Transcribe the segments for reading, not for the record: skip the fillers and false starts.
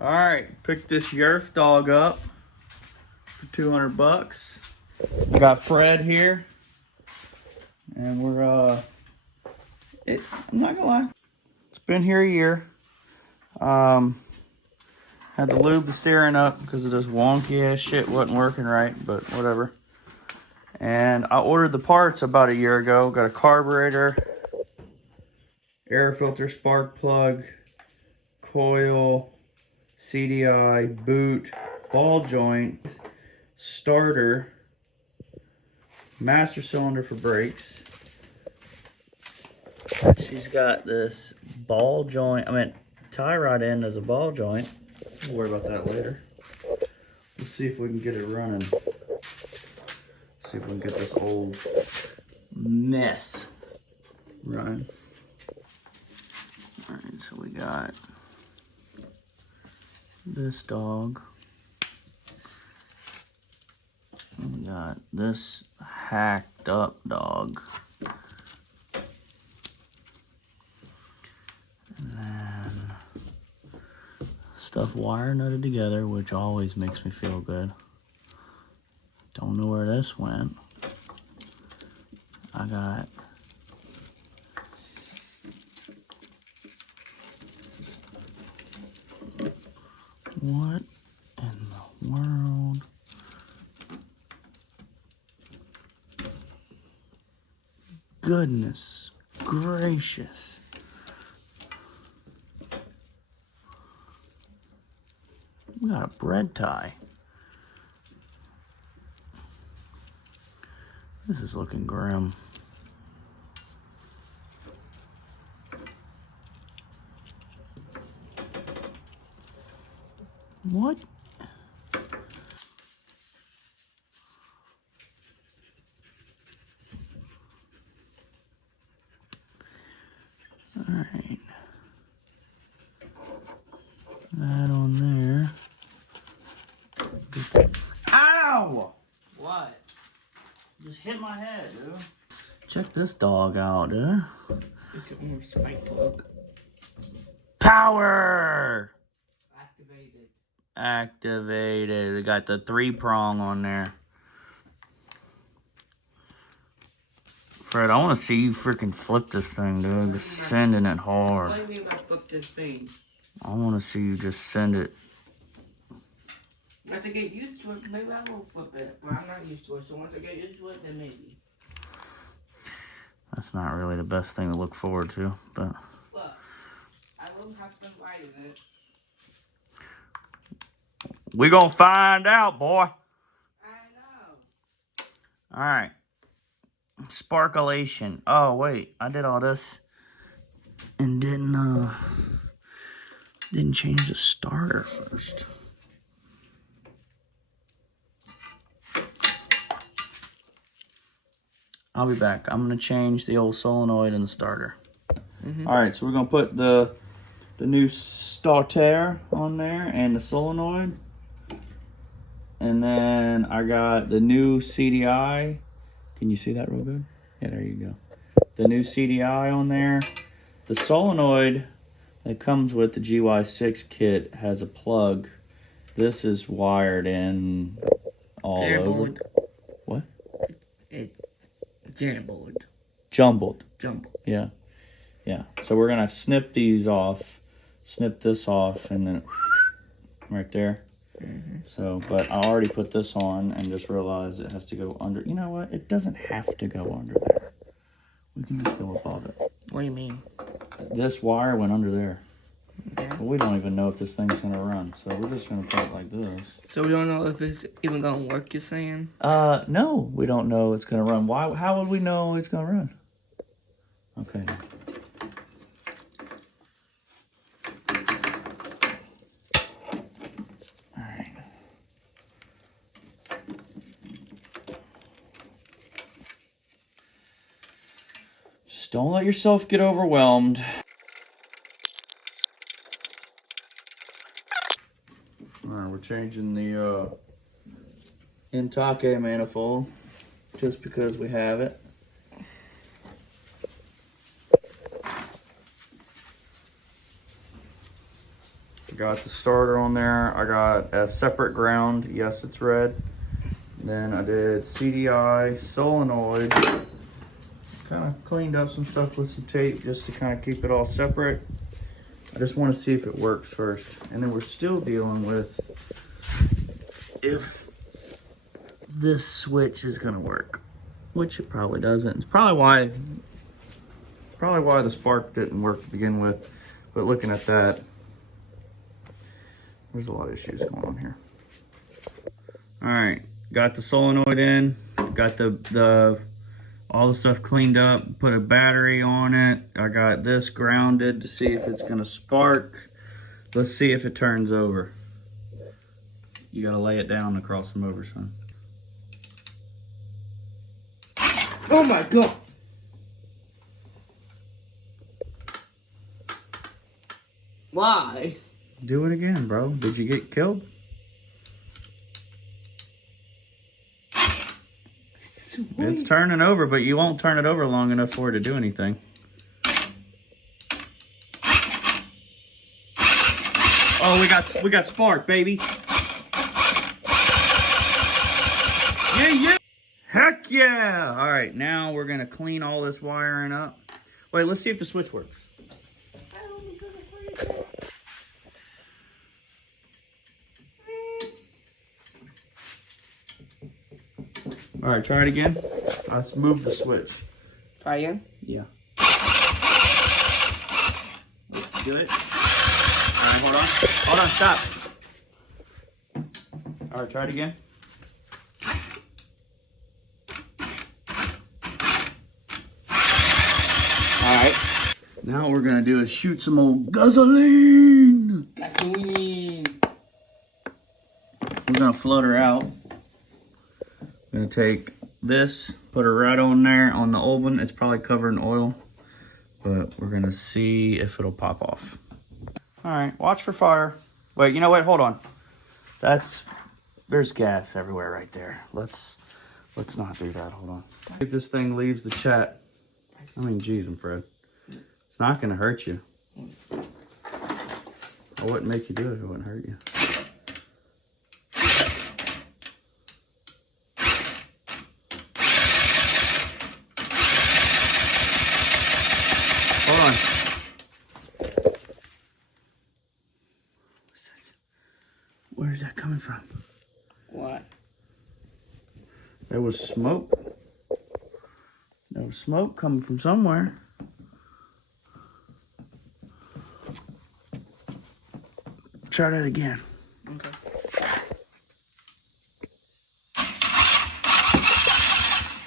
All right, picked this Yerf Dog up for 200 bucks. We got Fred here, and we're I'm not gonna lie, it's been here a year. Had to lube the steering up because of this wonky ass shit wasn't working right, but whatever. And I ordered the parts about a year ago. Got a carburetor, air filter, spark plug, coil, CDI, boot, ball joint, starter, master cylinder for brakes. She's got this ball joint, tie rod end as a ball joint. We'll worry about that later. Let's see if we can get it running. See if we can get this old mess running. All right, so we got this dog. We got this hacked up dog. And then stuff wire nutted together, which always makes me feel good. Don't know where this went. I got what in the world? Goodness gracious. We got a bread tie. This is looking grim. What? All right. That on there. Ow! What? Just hit my head, dude. Check this dog out, dude. It's an orange spike plug. Power! Activated. Activated. We got the 3-prong on there. Fred, I want to see you freaking flip this thing, dude. Just sending it hard. What do you mean by flip this thing? I want to see you just send it. I have to get used to it. Maybe I won't flip it. But I'm not used to it. So once I get used to it, then maybe. That's not really the best thing to look forward to, but... Look, I will have to ride in it. We gonna find out, boy. I know. All right. Sparkulation. Oh, wait. I did all this and didn't change the starter first. I'll be back. I'm going to change the old solenoid and the starter. All right, so we're going to put the new starter on there and the solenoid. And then I got the new CDI. Can you see that real good? Yeah, there you go. The new CDI on there. The solenoid that comes with the GY6 kit has a plug. This is wired in all over. What? It's jumbled. Jumbled. Jumbled. Yeah. Yeah. So we're going to snip these off. Snip this off and then right there. So, but I already put this on and just realized it has to go under. You know what? It doesn't have to go under there. We can just go above it. What do you mean? This wire went under there. Yeah. But we don't even know if this thing's going to run. So we're just going to put it like this. So we don't know if it's even going to work, you're saying? No, we don't know it's going to run. Why? How would we know it's going to run? Okay. All right. Just don't let yourself get overwhelmed. All right, we're changing the Intake manifold just because we have it. got the starter on there. I got a separate ground. Yes, it's red. Then I did CDI, solenoid. Kind of cleaned up some stuff with some tape just to kind of keep it all separate. I just want to see if it works first. And then we're still dealing with if this switch is going to work, which it probably doesn't. It's probably why the spark didn't work to begin with. But looking at that, there's a lot of issues going on here. All right, got the solenoid in, got the all the stuff cleaned up, put a battery on it. I got this grounded to see if it's gonna spark. Let's see if it turns over. You gotta lay it down to cross them over, son. Oh my God. Why? Do it again, bro. Did you get killed? It's turning over, but you won't turn it over long enough for it to do anything. Oh, we got spark, baby. Yeah. Heck yeah. All right, now we're gonna clean all this wiring up. Wait, let's see if the switch works. All right, try it again. Let's move the switch. Try again? Yeah. Do it. All right, hold on. Hold on, stop. All right, try it again. All right. Now what we're gonna do is shoot some old gasoline. Gasoline. We're gonna float her out. I'm gonna take this, put her right on there on the old one. It's probably covered in oil, but we're gonna see if it'll pop off. All right, watch for fire. Wait, you know what? Hold on. There's gas everywhere right there. Let's not do that. Hold on. If this thing leaves the chat, I mean, geez, I'm Fred. It's not gonna hurt you. I wouldn't make you do it if it wouldn't hurt you. Hold on. What's this? Where is that coming from? What? There was smoke. There was smoke coming from somewhere. Try that again. Okay.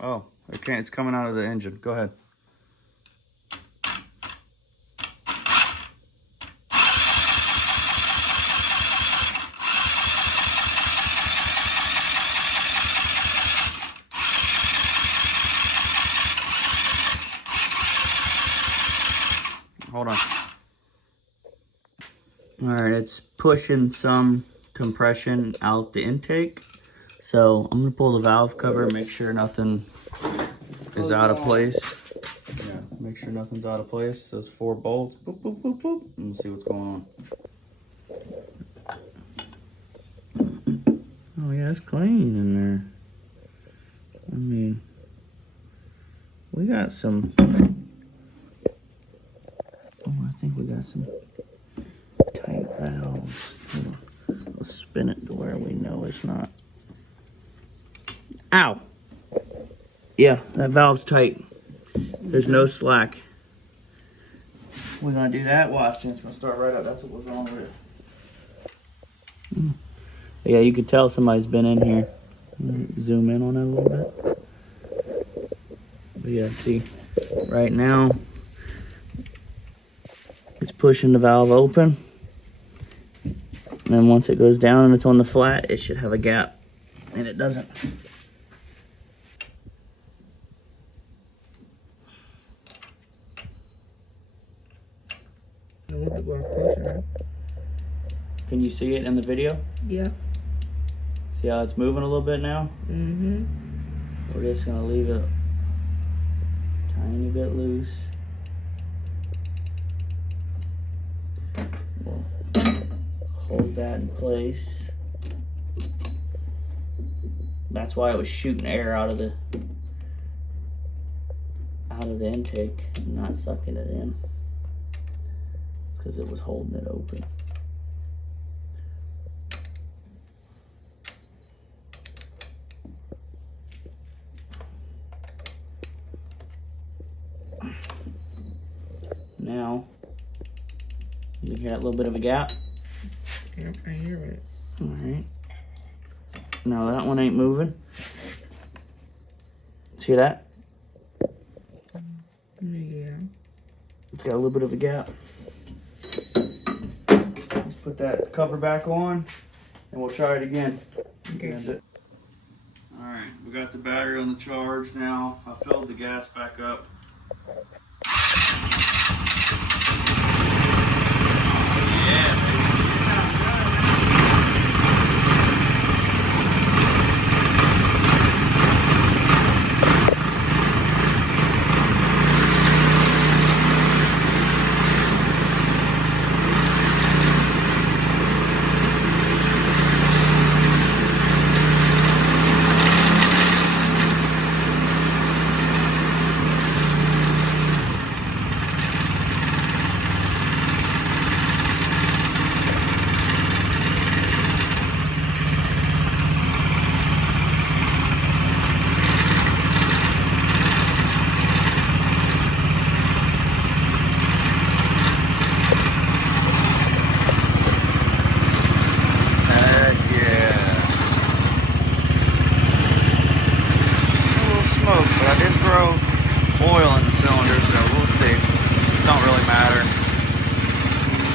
Oh, it can't. It's coming out of the engine. Go ahead. Hold on. All right, it's pushing some compression out the intake. So I'm gonna pull the valve cover, make sure nothing is out of place. Yeah, make sure nothing's out of place. Those 4 bolts, boop, boop, boop, boop, and see what's going on. Oh yeah, it's clean in there. I mean, we got some, I think we got some tight valves. Let's spin it to where we know it's not. Ow! Yeah, that valve's tight. There's no slack. We're gonna do that, watch, and it's gonna start right up. That's what we're going with. Yeah, you can tell somebody's been in here. Zoom in on it a little bit. But yeah, see, right now, it's pushing the valve open. And then once it goes down and it's on the flat, it should have a gap. And it doesn't. Can you see it in the video? Yeah. See how it's moving a little bit now? Mm-hmm. We're just gonna leave it a tiny bit loose. hold that in place. That's why it was shooting air out of the intake and not sucking it in. It's because it was holding it open. Now, you hear that little bit of a gap? Yep, I hear it. All right. Now that one ain't moving. See that? Yeah. It's got a little bit of a gap. Let's put that cover back on and we'll try it again. Okay. All right, we got the battery on the charge now. I filled the gas back up. Smoke, but I did throw oil in the cylinder, so we'll see. Don't really matter.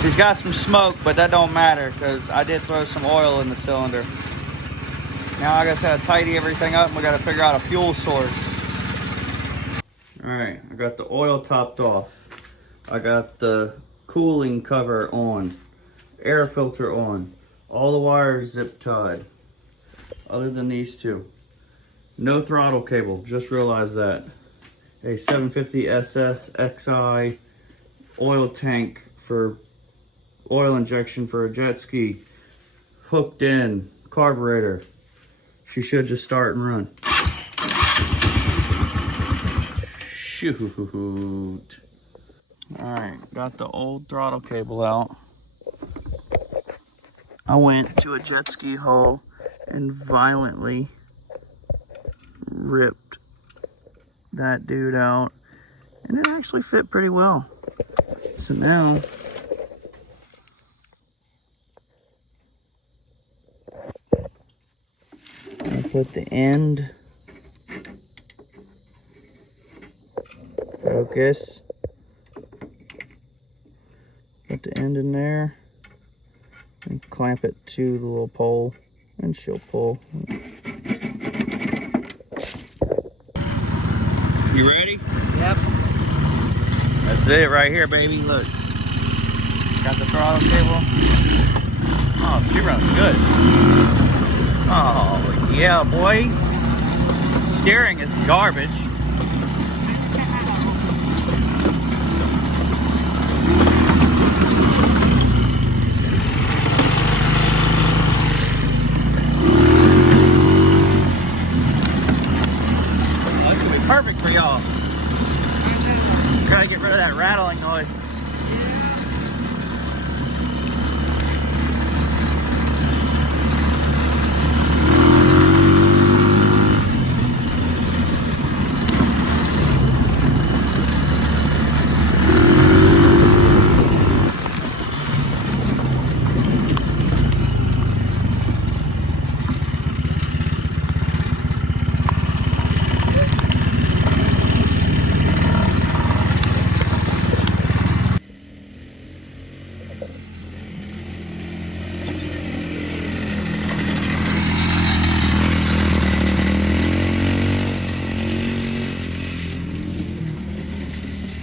She's got some smoke, but that don't matter because I did throw some oil in the cylinder. Now I just gotta tidy everything up and we gotta figure out a fuel source. All right, I got the oil topped off. I got the cooling cover on, air filter on, all the wires zip tied, other than these two. No throttle cable, just realized that. A 750 SS XI oil tank for oil injection for a jet ski. Hooked in, carburetor. She should just start and run. Shoot. Alright, got the old throttle cable out. I went to a jet ski hole and violently ripped that dude out, and it actually fit pretty well. So now I put the end, focus, put the end in there and clamp it to the little pole and she'll pull. You ready? Yep. That's it right here, baby. Look. Got the throttle cable. Oh, she runs good. Oh, yeah, boy. Steering is garbage. Oh, this is gonna be perfect for y'all. Try to get rid of that rattling noise.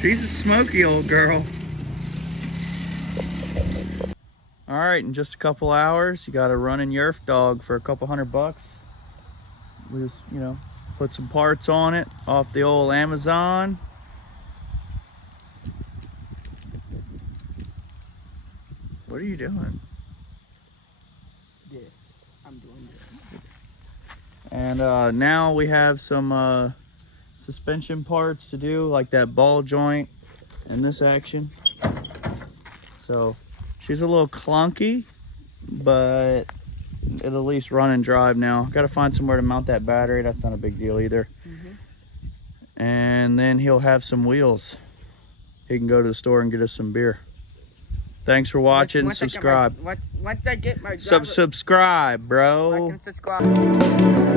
She's a smoky old girl. All right, in just a couple hours, you got a running Yerf Dog for a couple $100. We just, you know, put some parts on it off the old Amazon. What are you doing? this. I'm doing this. And now we have some suspension parts to do, like that ball joint and this action. So she's a little clunky, but it'll at least run and drive now. Got to find somewhere to mount that battery. That's not a big deal either. And then he'll have some wheels. He can go to the store and get us some beer. Thanks for watching. Subscribe. Once I get my Subscribe, bro. subscribe.